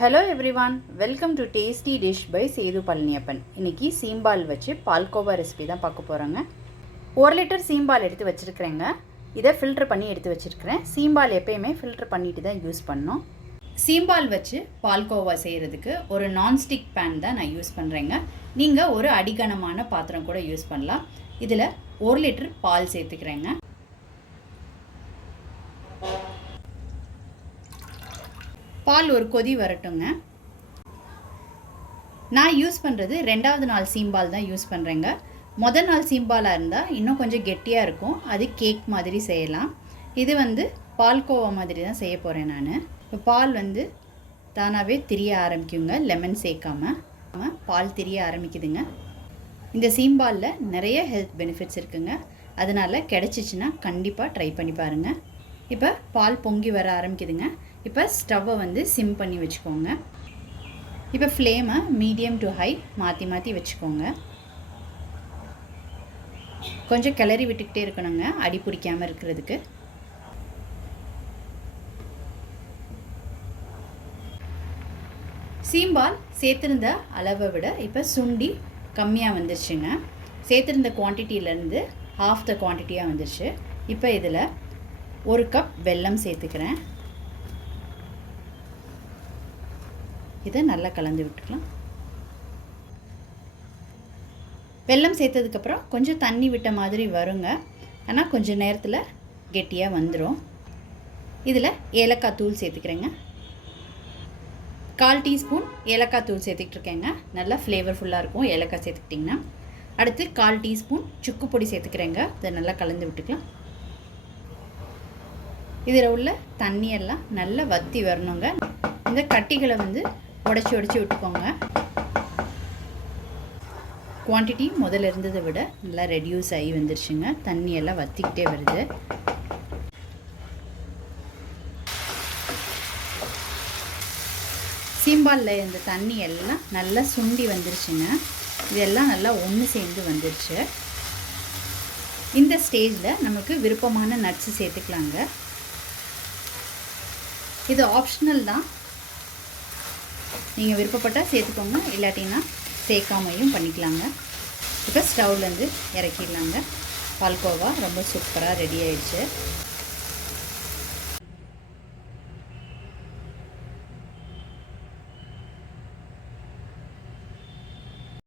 Hello everyone, welcome to tasty dish by Sethu Palaniappan. இன்றைக்கி சீம்பால் வச்சு பால்கோவா ரெசிபி தான் பார்க்க போகிறோங்க. 1 லிட்டர் சீம்பால் எடுத்து வச்சுருக்கிறேங்க. இதை ஃபில்ட்ரு பண்ணி எடுத்து வச்சுருக்கிறேன். சீம்பால் எப்பயுமே ஃபில்ட்ரு பண்ணிட்டு தான் யூஸ் பண்ணோம். சீம்பால் வச்சு பால்கோவா செய்கிறதுக்கு ஒரு நான்ஸ்டிக் பேன் தான் நான் யூஸ் பண்ணுறேங்க. நீங்கள் ஒரு அடிகனமான பாத்திரம் கூட யூஸ் பண்ணலாம். இதில் 1 லிட்டர் பால் சேர்த்துக்கிறேங்க. பால் ஒரு கொதி வரட்டுங்க. நான் யூஸ் பண்ணுறது 2வது நாள் சீம்பால் தான் யூஸ் பண்ணுறேங்க. முதல் நாள் சீம்பாலாக இருந்தால் இன்னும் கொஞ்சம் கெட்டியாக இருக்கும். அது கேக் மாதிரி செய்யலாம். இது பால்கோவா மாதிரி தான் செய்ய போகிறேன் நான். இப்போ பால் தானாகவே திரிய ஆரம்பிக்குங்க. லெமன் சேர்க்காமல் பால் திரிய ஆரம்பிக்குதுங்க. இந்த சீம்பாலில் நிறைய ஹெல்த் பெனிஃபிட்ஸ் இருக்குங்க. அதனால் கிடச்சிச்சின்னா கண்டிப்பாக ட்ரை பண்ணி பாருங்கள். இப்போ பால் பொங்கி வர ஆரம்பிக்குதுங்க. இப்போ ஸ்டவ்வை சிம் பண்ணி வச்சுக்கோங்க. இப்போ ஃப்ளேமை மீடியம் டு ஹை மாற்றி வச்சுக்கோங்க. கொஞ்சம் கிளறி விட்டுக்கிட்டே இருக்கணுங்க, அடி பிடிக்காமல் இருக்கிறதுக்கு. சீம்பால் சேர்த்துருந்த அளவை விட இப்போ சுண்டி கம்மியாக வந்துருச்சுங்க. சேர்த்துருந்த குவான்டிட்டியிலேருந்து ஹாஃப் த குவான்டிட்டியாக வந்துருச்சு. இப்போ இதில் 1 கப் வெல்லம் சேர்த்துக்கிறேன். இதை நல்லா கலந்து விட்டுக்கலாம். வெல்லம் சேர்த்ததுக்கப்புறம் கொஞ்சம் தண்ணி விட்ட மாதிரி வருங்க. ஆனால் கொஞ்சம் நேரத்தில் கெட்டியாக வந்துடும். இதில் ஏலக்காய் தூள் சேர்த்துக்கிறேங்க. 1/4 டீஸ்பூன் ஏலக்காய் தூள் சேர்த்துக்கிட்டுருக்கேங்க. நல்லா ஃப்ளேவர்ஃபுல்லாக இருக்கும் ஏலக்காய் சேர்த்துக்கிட்டிங்கன்னா. அடுத்து 1/4 டீஸ்பூன் சுக்கு பொடி சேர்த்துக்கிறேங்க. இதை நல்லா கலந்து விட்டுக்கலாம். இதில் உள்ள தண்ணியெல்லாம் நல்லா வற்றி வரணுங்க. இந்த கட்டிகளை உடச்சி விட்டுக்கோங்க. குவான்டிட்டி முதல்ல இருந்ததை விட நல்லா ரெடியூஸ் ஆகி வந்துருச்சுங்க. தண்ணியெல்லாம் வற்றிக்கிட்டே வருது. சீம்பாலில் இந்த தண்ணி எல்லாம் நல்லா சுண்டி வந்துருச்சுங்க. இதெல்லாம் நல்லா ஒன்று சேர்ந்து வந்துருச்சு. இந்த ஸ்டேஜில் நமக்கு விருப்பமான நட்ஸு சேர்த்துக்கலாங்க. இது ஆப்ஷனல் தான். நீங்கள் விருப்பப்பட்டால் சேர்த்துக்கோங்க, இல்லாட்டின்னா சேர்க்காமையும் பண்ணிக்கலாங்க. இப்போ ஸ்டவ்லேருந்து இறக்கிடலாங்க. பால்கோவா ரொம்ப சூப்பராக ரெடி ஆயிடுச்சு.